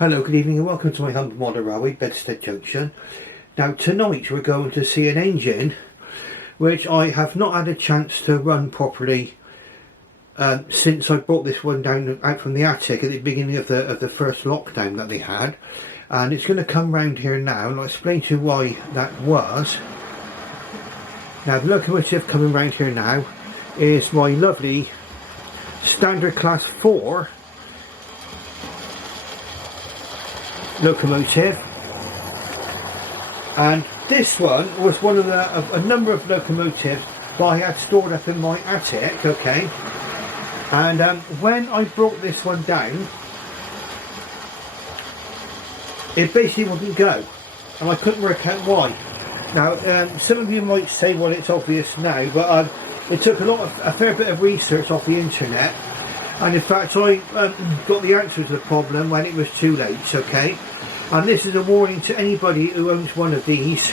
Hello, good evening and welcome to my humble model railway, Bedstead Junction. Now tonight we're going to see an engine which I have not had a chance to run properly since I brought this one down out from the attic at the beginning of the first lockdown that they had, and it's going to come round here now and I'll explain to you why that was. Now the locomotive coming round here now is my lovely Standard Class 4 locomotive, and this one was one of a number of locomotives that I had stored up in my attic, okay, and when I brought this one down it basically wouldn't go and I couldn't work out why. Now some of you might say, well, it's obvious now, but it took a fair bit of research off the internet, and in fact I got the answer to the problem when it was too late, okay. And this is a warning to anybody who owns one of these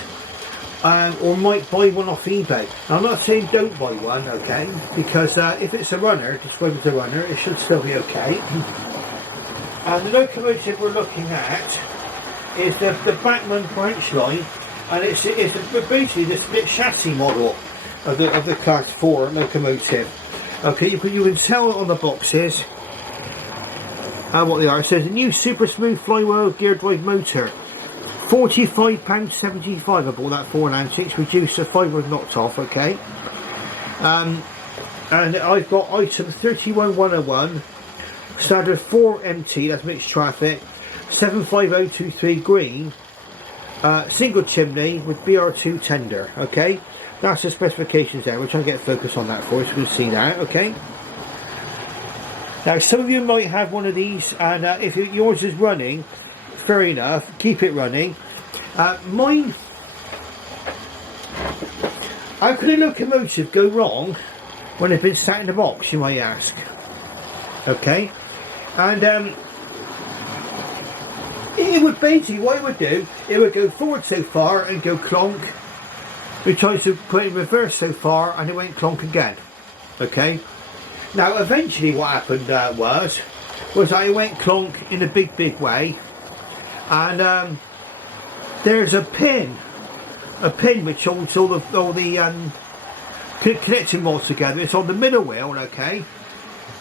or might buy one off eBay. Now, I'm not saying don't buy one, okay, because if it's a runner, described as a runner, it should still be okay. And the locomotive we're looking at is the Bachmann branch line, and it's basically the split chassis model of the Class 4 locomotive. Okay, you can tell on the boxes what they are. It says a new super smooth flywheel gear drive motor, £45.75. I bought that 496, reduced to 5 was knocked off, okay. And I've got item 31101, standard 4MT, that's mixed traffic, 75023 green, single chimney with BR2 tender, okay. That's the specifications there. We're trying to get focus on that for us, so you can see that, okay. Now some of you might have one of these, and if yours is running, fair enough, keep it running. Mine, how could a locomotive go wrong when it's been sat in the box, you might ask? Okay, and it would basically, what it would do, it would go forward so far and go clonk. We tried to put it in reverse so far and it went clonk again, okay. Now eventually what happened was I went clonk in a big way, and there's a pin which holds all the connecting rods together. It's on the middle wheel, okay.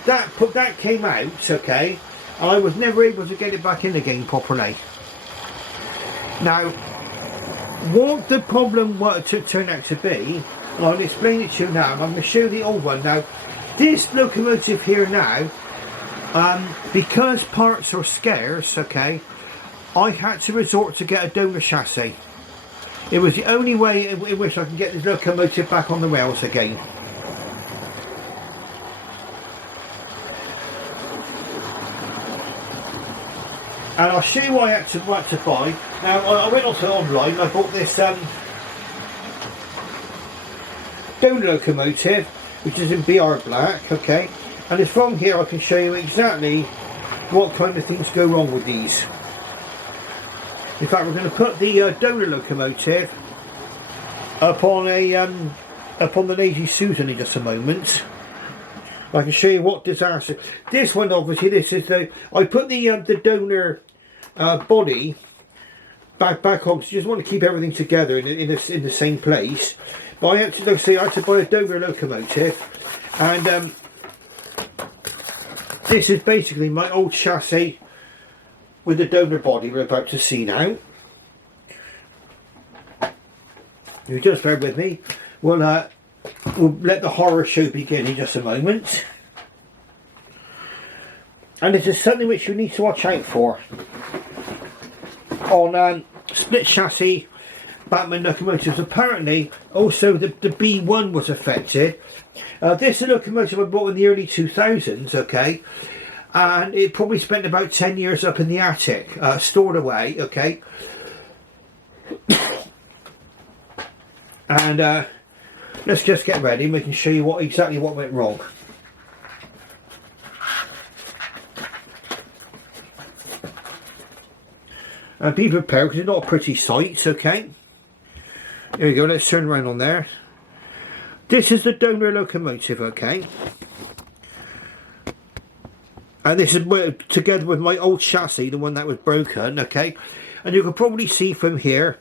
That came out, okay, and I was never able to get it back in again properly. Now what the problem turned out to be, and I'll explain it to you now, and I'm going to show you the old one now. This locomotive here now, because parts are scarce, okay, I had to resort to get a donor chassis. It was the only way in which I can get this locomotive back on the rails again. And I'll show you what I had to buy. Now, I went also online, I bought this donor locomotive, which is in BR black, okay, and it's from here I can show you exactly what kind of things go wrong with these. In fact, we're going to put the donor locomotive up on the Lazy Susan in just a moment. I can show you what disaster. This one, obviously, this is I put the donor body back on, so just want to keep everything together in the same place. But I had to buy a donor locomotive, and this is basically my old chassis with the donor body we're about to see now. You just bear with me. We'll let the horror show begin in just a moment. And this is something which you need to watch out for on split chassis Bachmann locomotives. Apparently also the B1 was affected. This is a locomotive I bought in the early 2000s, okay, and it probably spent about 10 years up in the attic, stored away, okay. And let's just get ready and we can show you exactly what went wrong. And be prepared, because it's not a pretty sight, okay. Here we go, let's turn around on there. This is the donor locomotive, okay. And this is together with my old chassis, the one that was broken, okay? And you can probably see from here,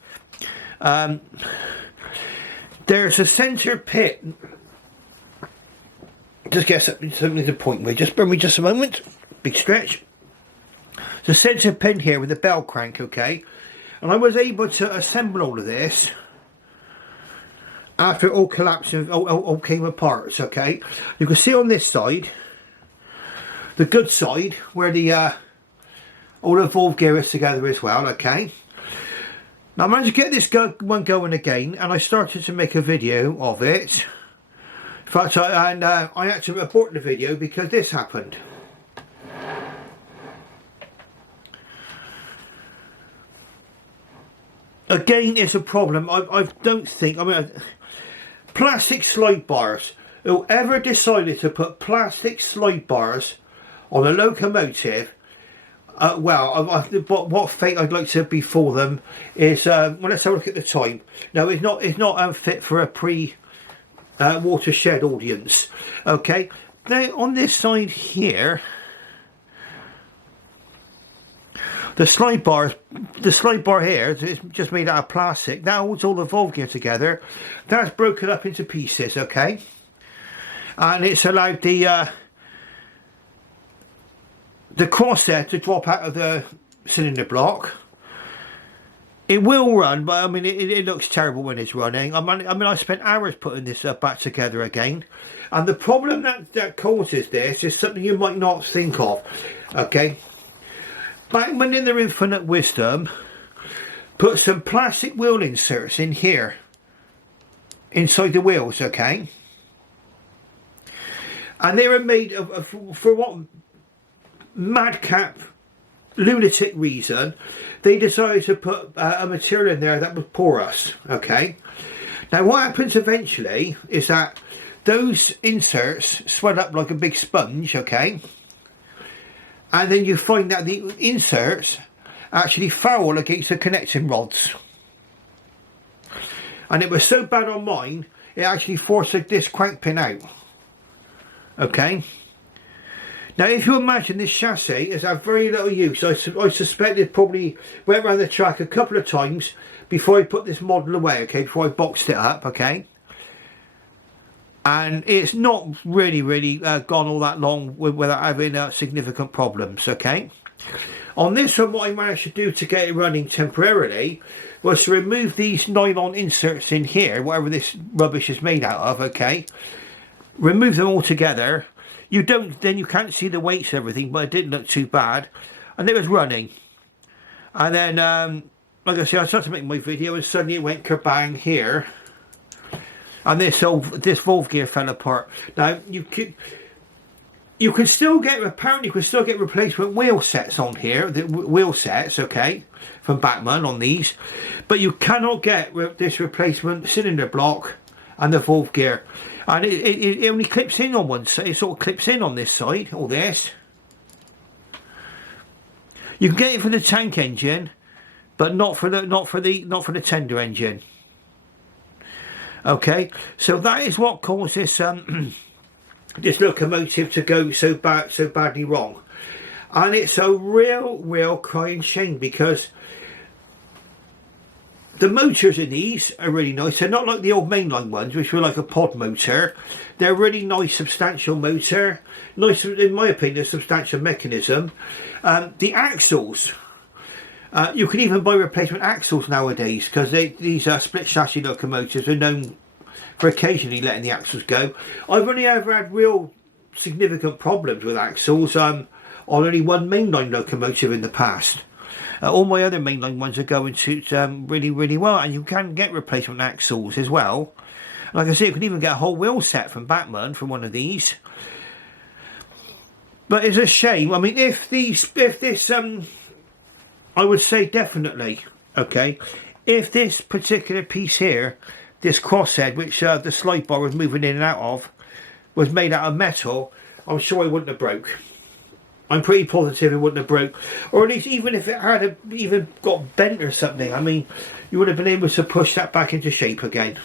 there's a centre pit. Just get something to point with. Just bear with me just a moment. Big stretch. The centre pin here with the bell crank, okay? And I was able to assemble all of this after it all collapsed and all came apart, okay? You can see on this side, the good side, where the all the valve gear is together as well, okay? Now I managed to get this one going again, and I started to make a video of it. In fact, I had to abort the video because this happened. Again, it's a problem. I don't think, I mean, plastic slide bars. Whoever decided to put plastic slide bars on a locomotive, well, what fate I'd like to befall them is, well, let's have a look at the time. No, it's not fit for a watershed audience. Okay, now on this side here, the slide bar here is just made out of plastic. That holds all the valve gear together. That's broken up into pieces, okay? And it's allowed the crosshead to drop out of the cylinder block. It will run, but I mean, it looks terrible when it's running. I mean, I spent hours putting this back together again. And the problem that causes this is something you might not think of, okay? Bachmann, in their infinite wisdom, put some plastic wheel inserts in here, inside the wheels, okay? And they were made of for what madcap, lunatic reason, they decided to put a material in there that was porous, okay? Now what happens eventually is that those inserts swell up like a big sponge, okay? And then you find that the inserts actually foul against the connecting rods. And it was so bad on mine, it actually forced this crank pin out. Okay? Now if you imagine this chassis has had very little use, I suspect it probably went around the track a couple of times before I put this model away, okay, before I boxed it up, okay? And it's not really gone all that long without having significant problems, okay? On this one, what I managed to do to get it running temporarily was to remove these nylon inserts in here, whatever this rubbish is made out of, okay? Remove them all together. Then you can't see the weights and everything, but it didn't look too bad. And it was running. And then, like I said, I started to make my video and suddenly it went kerbang here. And this valve gear fell apart. Now you can still get, apparently you can still get replacement wheel sets on here, the wheel sets, okay, from Bachmann on these, but you cannot get this replacement cylinder block and the valve gear, and it only clips in on one side. It sort of clips in on this side, all this. You can get it for the tank engine, but not for the tender engine. Okay, so that is what caused this this locomotive to go so badly wrong, and it's a real crying shame because the motors in these are really nice. They're not like the old mainline ones, which were like a pod motor. They're a really nice, substantial motor. Nice, in my opinion, a substantial mechanism. The axles. You can even buy replacement axles nowadays because these split chassis locomotives are known for occasionally letting the axles go. I've only ever had real significant problems with axles on only one mainline locomotive in the past. All my other mainline ones are going to really well, and you can get replacement axles as well. Like I say, you can even get a whole wheel set from Bachmann from one of these. But it's a shame. I mean, if this I would say definitely, okay, if this particular piece here, this crosshead, which the slide bar was moving in and out of, was made out of metal, I'm sure it wouldn't have broke. I'm pretty positive it wouldn't have broke. Or at least even if it had even got bent or something, I mean, you would have been able to push that back into shape again.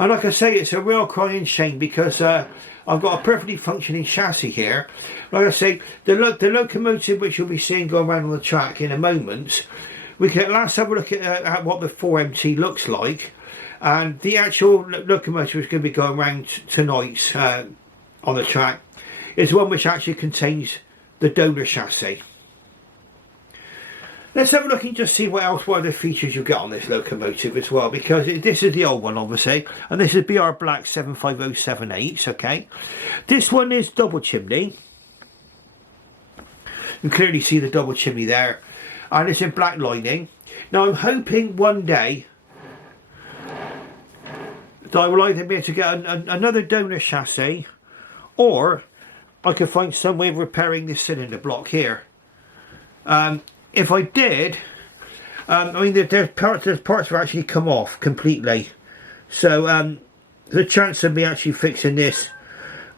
And like I say, it's a real crying shame because I've got a perfectly functioning chassis here. Like I say, the locomotive which you'll be seeing go around on the track in a moment, let's have a look at what the 4MT looks like. And the actual locomotive which is going to be going around tonight on the track is one which actually contains the donor chassis. Let's have a look and just see what other features you get on this locomotive as well, because this is the old one obviously, and this is BR Black 75078, okay. This one is double chimney. You can clearly see the double chimney there, and it's in black lining. Now I'm hoping one day that I will either be able to get another donor chassis, or I could find some way of repairing this cylinder block here. If I did, I mean, there's parts that actually come off completely. So the chance of me actually fixing this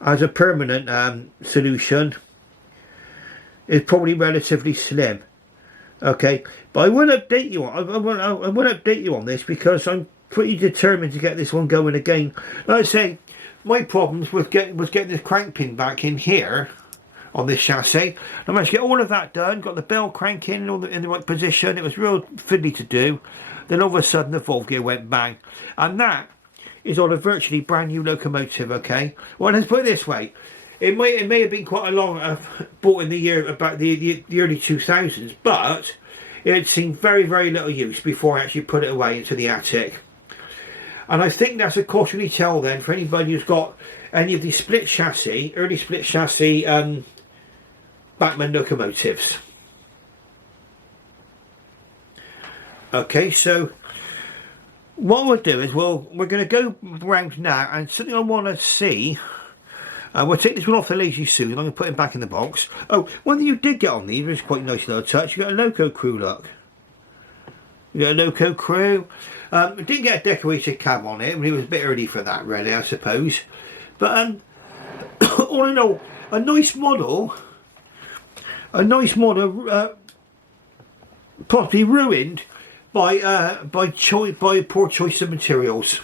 as a permanent solution is probably relatively slim. Okay, but I will update you on. I will update you on this because I'm pretty determined to get this one going again. Like I say, my problems was getting this crank pin back in here on this chassis. I managed to get all of that done, got the bell crank in the right position. It was real fiddly to do. Then all of a sudden the valve gear went bang, and that is on a virtually brand new locomotive. Okay, well, let's put it this way, it may have been quite a long bought in the year about the early 2000s, but it had seen very little use before I actually put it away into the attic. And I think that's a cautionary tale then for anybody who's got any of the early split chassis Bachmann locomotives. Okay, so what we'll do is we're going to go round now, and something I want to see. We'll take this one off the lazy soon. I'm going to put it back in the box. Oh, one thing you did get on these was quite a nice little touch. You got a loco crew look. You got a loco crew. It didn't get a decorated cab on it. I mean, it was a bit early for that, really, I suppose. But all in all, a nice model. Possibly ruined by poor choice of materials.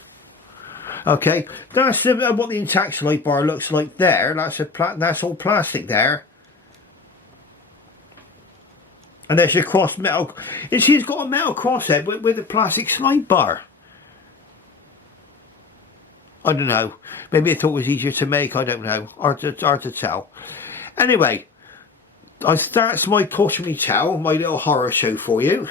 Okay, that's what the intact light bar looks like there. That's all plastic there. And there's your cross metal. You see, it's got a metal crosshead with a plastic slide bar. I don't know. Maybe I thought it was easier to make. I don't know. Hard to tell. Anyway, that's my cautionary tale, my little horror show for you.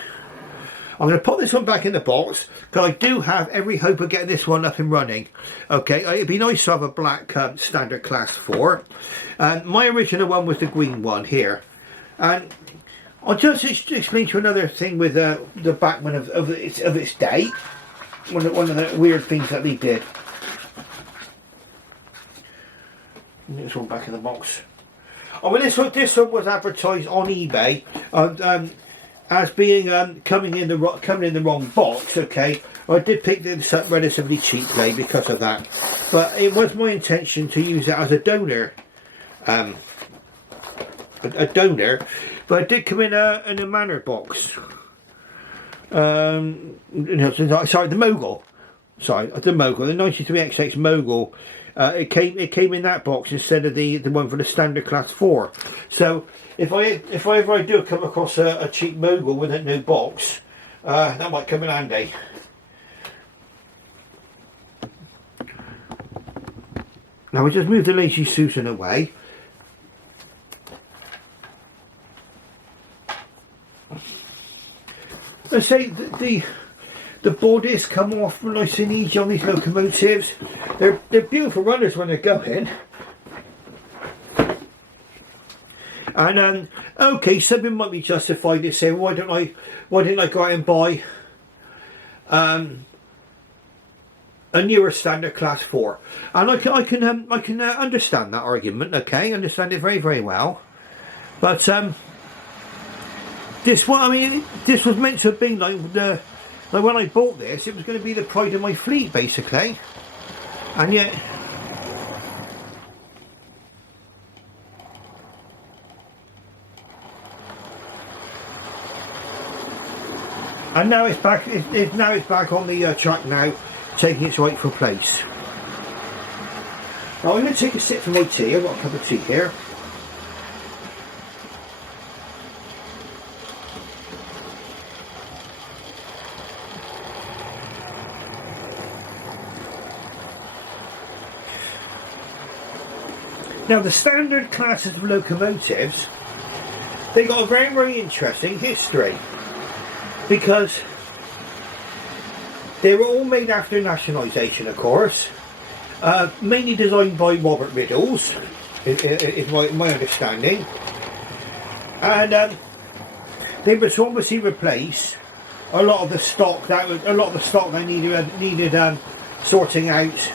I'm going to put this one back in the box because I do have every hope of getting this one up and running. Okay, it'd be nice to have a black Standard Class 4. And my original one was the green one here. And I'll just explain to you another thing with the Bachmann of its day. One of the weird things that they did. This one back in the box. Oh, well, this one was advertised on eBay as being coming in the wrong box. Okay, I did pick this up relatively cheaply because of that, but it was my intention to use it as a donor, but it did come in a manor box. Sorry, the Mogul. Sorry, the Mogul, the 93XX Mogul. It came in that box instead of the one for the Standard Class 4. So if ever I do come across a cheap Mogul with a new box, that might come in handy. Now we just move the lazy Susan away. Let's say the bodies come off nice and easy on these locomotives. They're beautiful runners when they're going. And okay, something might be justified to say, why didn't I go out and buy a newer Standard Class 4? And I can understand that argument. Okay, understand it very well. But this one, I mean, this was meant to have been like when I bought this, it was going to be the pride of my fleet, basically. And yet, now it's back. Now it's back on the track now. taking its rightful place. Now I'm going to take a sip from my tea. I've got a cup of tea here. Now the standard classes of locomotives, they got a very, very interesting history, because they were all made after nationalisation, of course, mainly designed by Robert Riddles, is my understanding, and they must obviously replace a lot of the stock that needed sorting out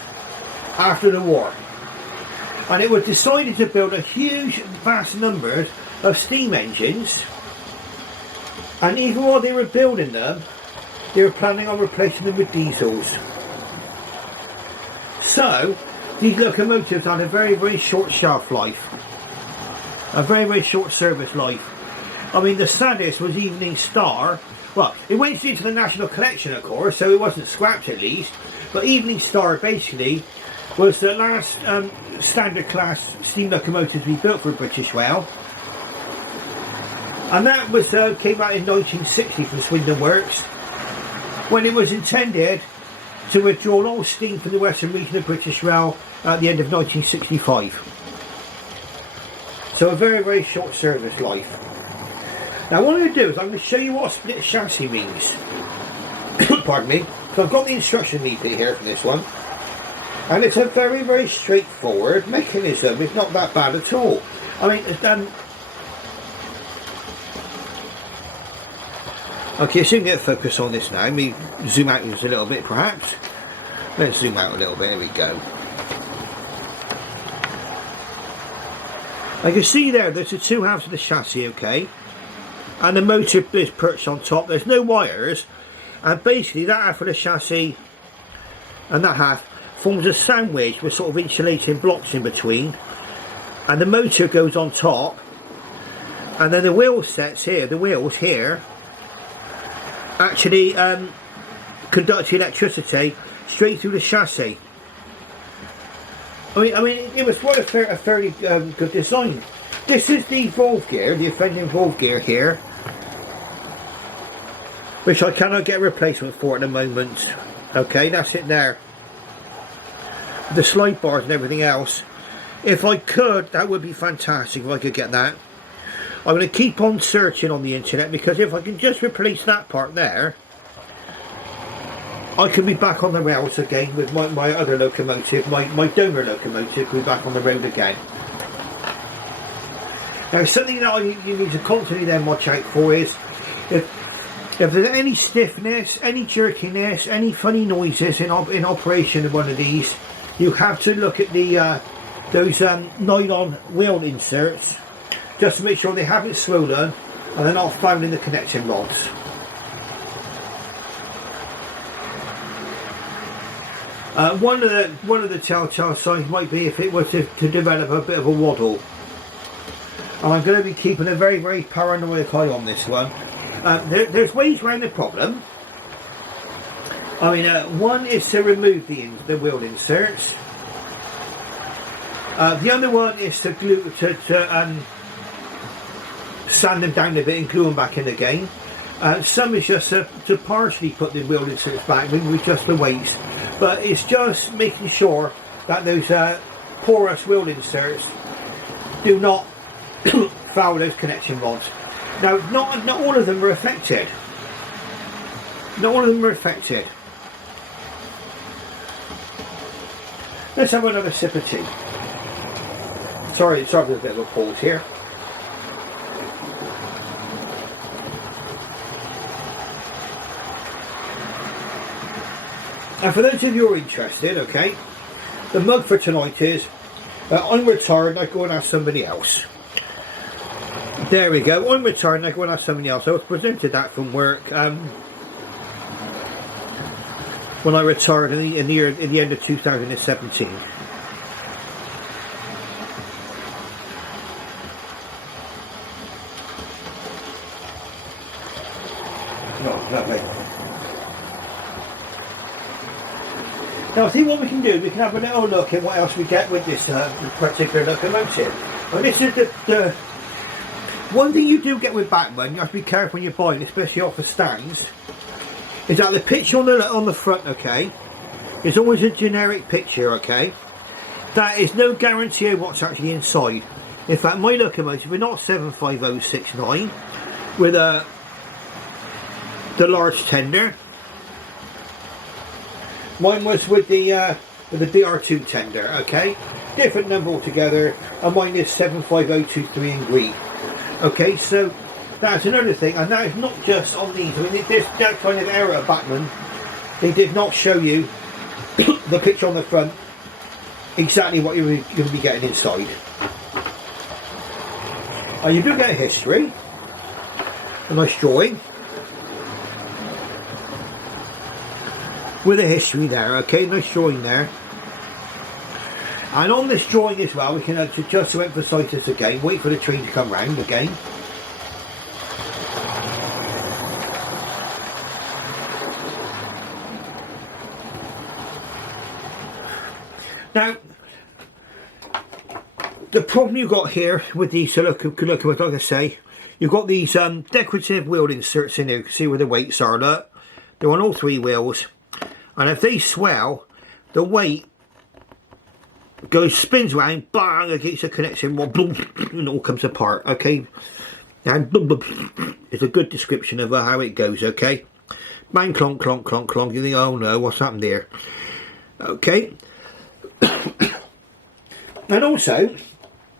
after the war. And it was decided to build a huge, vast number of steam engines, and even while they were building them, they were planning on replacing them with diesels. So these locomotives had a very, very short shelf life, a very, very short service life. I mean, the saddest was Evening Star. Well, it went into the National Collection, of course, so it wasn't scrapped at least, but Evening Star basically was the last standard class steam locomotive to be built for British Rail, and that was came out in 1960 from Swindon Works, when it was intended to withdraw all steam from the western region of British Rail at the end of 1965. So a very, very short service life. Now what I'm going to do is I'm going to show you what a split chassis means. Pardon me. So I've got the instruction leaflet here for this one. And it's a very, very straightforward mechanism. It's not that bad at all. I mean, it's done. Okay, so you can get focus on this now. Let me zoom out just a little bit, perhaps. Let's zoom out a little bit. There we go. I can see there's the two halves of the chassis, okay? And the motor is perched on top. There's no wires. And basically, that half of the chassis and that half forms a sandwich with sort of insulating blocks in between, and the motor goes on top, and then the wheel sets here, the wheels here actually conduct electricity straight through the chassis. I mean it was quite a fairly good design. This is the valve gear, the offending valve gear here, which I cannot get a replacement for at the moment. Okay, that's it there. The slide bars and everything else. If I could, that would be fantastic if I could get that. I'm going to keep on searching on the internet, because if I can just replace that part there, I can be back on the rails again with my other locomotive, my donor locomotive, be back on the road again. Now something that you need to constantly then watch out for is if there's any stiffness, any jerkiness, any funny noises in operation of one of these, you have to look at the those nylon wheel inserts, just to make sure they haven't swollen and they're not found in the connecting rods. One of the telltale signs might be if it was to develop a bit of a waddle. And I'm going to be keeping a very, very paranoid eye on this one. There's ways around the problem. I mean, one is to remove the wheel inserts. The other one is to sand them down a bit and glue them back in again. Some is just to partially put the wheel inserts back with just the weights. But it's just making sure that those porous wheel inserts do not foul those connection rods. Now, not all of them are affected. Not all of them are affected. Let's have another sip of tea. Sorry for a bit of a pause here. And for those of you who are interested, okay, the mug for tonight is I'm retired and I go and ask somebody else. There we go. I'm retired and I go and ask somebody else. I was presented that from work when I retired in the end of 2017. Oh, lovely. Now I think what we can do, we can have a little look at what else we get with this particular locomotive. And this is the one thing you do get with Bachmann, you have to be careful when you're buying, especially off the stands, is that the picture on the front, okay, is always a generic picture, okay. That is no guarantee of what's actually inside. In fact, my locomotive, we're not 75069 with the large tender. Mine was with the BR2 tender, okay? Different number altogether, and mine is 75023 in green. Okay, so that's another thing, and that is not just on these. I mean, there's that kind of error at Bachmann. They did not show you the picture on the front exactly what you're going to be getting inside. You do get a history, a nice drawing with a history there, okay, nice drawing there. And on this drawing as well, we can just to emphasise this again, wait for the train to come round again. Now, the problem you've got here with these locomotives, like I say, you've got these decorative wheel inserts in here. You can see where the weights are, look. They're on all three wheels. And if they swell, the weight spins around, bang, against the connection, and it all comes apart, okay? And it's a good description of how it goes, okay? Bang, clonk, clonk, clonk, clonk. You think, oh no, what's happened there? Okay. And also,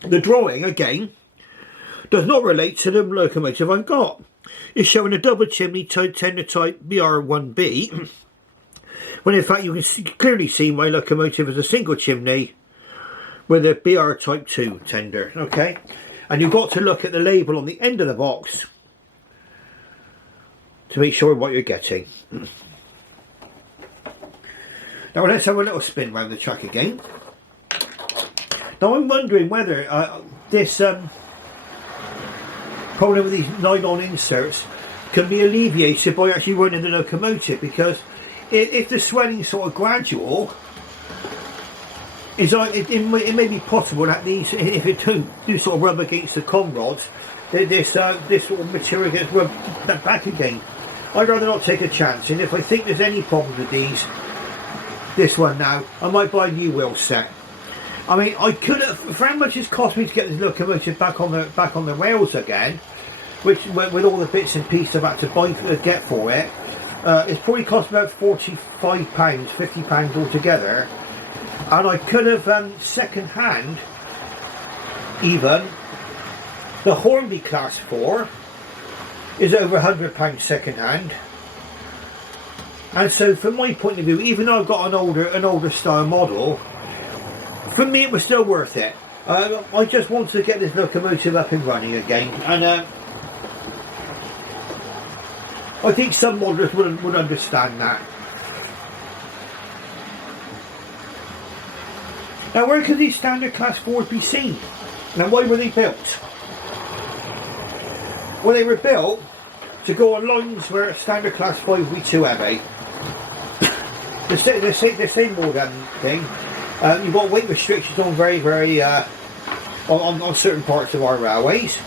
the drawing, again, does not relate to the locomotive I've got. It's showing a double chimney tender type BR1B, when in fact you can clearly see my locomotive as a single chimney with a BR type 2 tender, okay? And you've got to look at the label on the end of the box to make sure what you're getting. Now let's have a little spin around the track again. Now I'm wondering whether this problem with these nylon inserts can be alleviated by actually running the locomotive, because if the swelling is sort of gradual, it may be possible that these, if it do sort of rub against the con rods, this sort of material gets rubbed back again. I'd rather not take a chance, and if I think there's any problems with this one now, I might buy a new wheel set. I mean, I could have, for how much it's cost me to get this locomotive back on the rails again, which with all the bits and pieces I've had to get for it, it's probably cost about £45, £50 altogether. And I could have second hand even the Hornby Class 4 is over £100 second hand. And so from my point of view, even though I've got an older style model, for me it was still worth it. I just wanted to get this locomotive up and running again, and I think some modelers would understand that. Now, where could these standard class 4s be seen? Now, why were they built? Well, they were built to go on lines where a standard class 5 would be too heavy. The same model thing. You've got weight restrictions on on certain parts of our railways.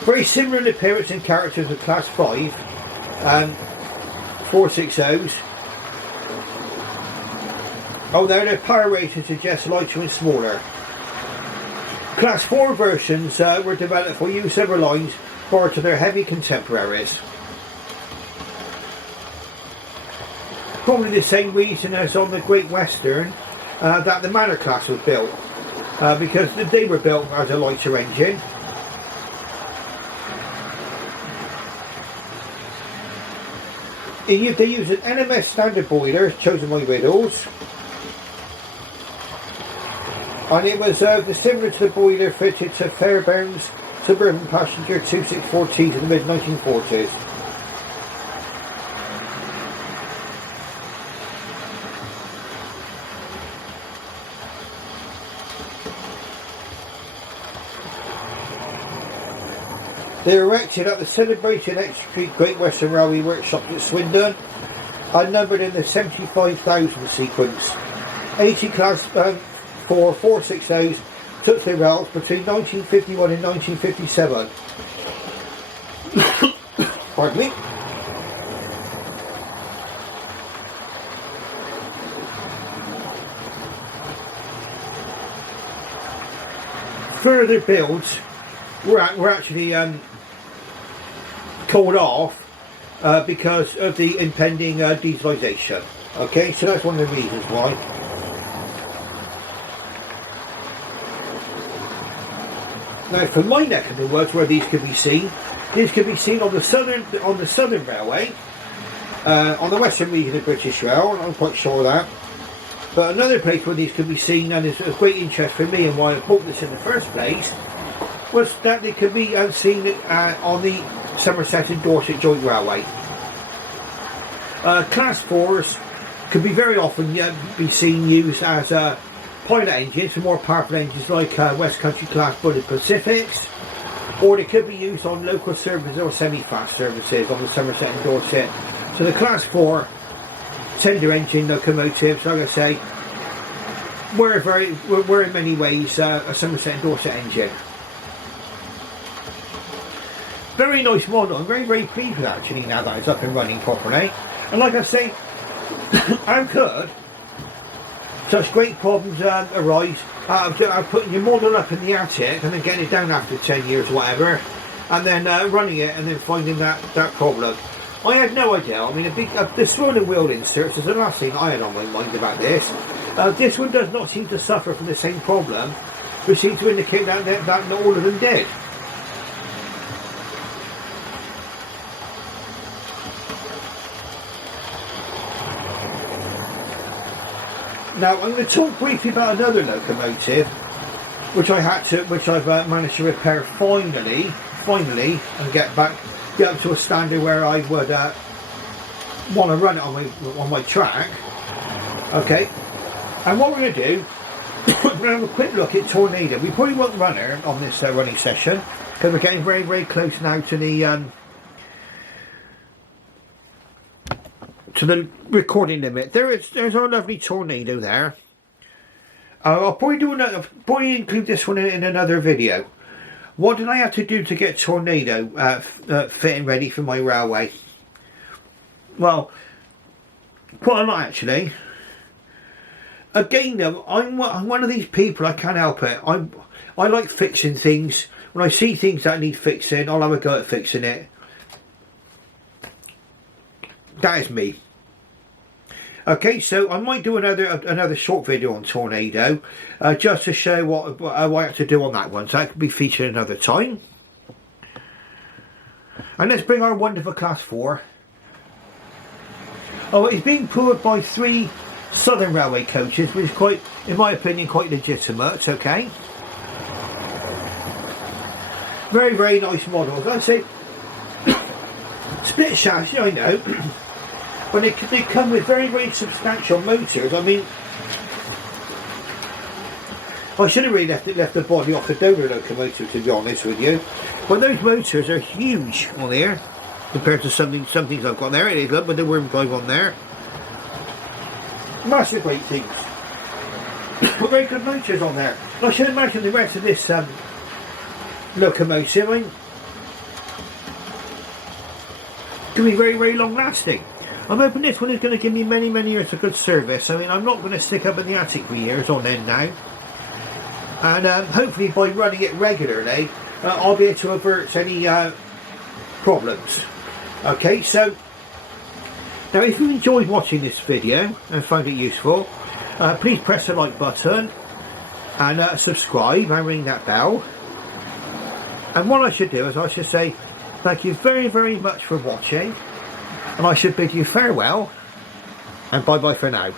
Very similar in appearance and character to class 5 460s. Oh, their power rating suggests lighter and smaller. Class 4 versions were developed for use over lines prior to their heavy contemporaries. Probably the same reason as on the Great Western that the Manor class was built, because they were built as a lighter engine. They use an NMS standard boiler chosen by Riddles, and it was similar to the boiler fitted to Fairbairn's Suburban Passenger 264Ts in the mid-1940s. They were erected at the celebrated Executive Great Western Railway Workshop at Swindon are numbered in the 75,000 sequence. 80 class 460s took their routes between 1951 and 1957. Pardon me. Further builds were actually called off because of the impending dieselisation. Okay, so that's one of the reasons why. Now, from my neck of the woods, where these could be seen on the southern railway, on the western region of British Rail. I'm quite sure of that. But another place where these could be seen, and it's of great interest for me and why I bought this in the first place, was that they could be seen on the Somerset and Dorset Joint Railway. Class 4s could be very often be seen used as pilot engines for more powerful engines like West Country Class Bullet Pacifics, or they could be used on local services or semi-fast services on the Somerset and Dorset. So the Class 4 tender engine locomotives, like I say, were in many ways a Somerset and Dorset engine. Very nice model. I'm very, very pleased with it actually now that it's up and running properly. And like I say, how could such great problems arise out of putting your model up in the attic and then getting it down after 10 years or whatever, and then running it and then finding that problem? I had no idea. I mean, the swirling wheel inserts is the last thing I had on my mind about this. This one does not seem to suffer from the same problem, which seems to indicate that not all of them did. Now I'm going to talk briefly about another locomotive, which I've managed to repair finally, and get up to a standard where I would want to run it on my track. Okay, and what we're going to do, we're going to have a quick look at Tornado. We probably won't run her on this running session because we're getting very, very close now to the recording limit. There's our lovely Tornado there. I'll probably include this one in another video. What did I have to do to get Tornado fit and ready for my railway? Well, quite a lot actually. Again though, I'm one of these people, I can't help it. I like fixing things. When I see things that need fixing, I'll have a go at fixing it. That is me. Okay, so I might do another short video on Tornado, just to show what I have to do on that one. So that could be featured another time. And let's bring our wonderful Class 4. Oh, it's being pulled by 3 Southern Railway coaches, which is quite, in my opinion, quite legitimate. Okay. Very, very nice models. I'd say split chassis, I know. But they come with very, very substantial motors. I mean, I should have really left the body off the donor locomotive, to be honest with you. But those motors are huge on here compared to some things I've got there. It is, look, with the worm drive on there. Massive great things. But very good motors on there. And I should imagine the rest of this locomotive, I mean, can be very, very long lasting. I'm hoping this one is going to give me many, many years of good service. I mean, I'm not going to stick up in the attic for years on end now. And hopefully by running it regularly, I'll be able to avert any problems. Okay, so now if you enjoyed watching this video and found it useful, please press the like button and subscribe and ring that bell. And what I should do is I should say thank you very, very much for watching. And I should bid you farewell and bye bye for now.